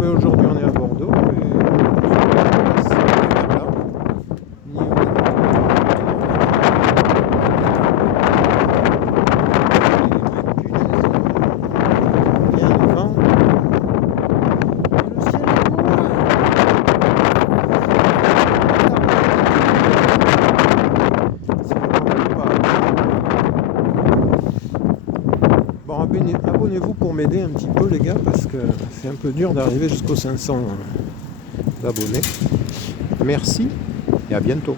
ben aujourd'hui on est à Bordeaux et bon, abonnez-vous pour m'aider un petit peu les gars, parce que c'est un peu dur d'arriver jusqu'aux 500 abonnés. Merci et à bientôt.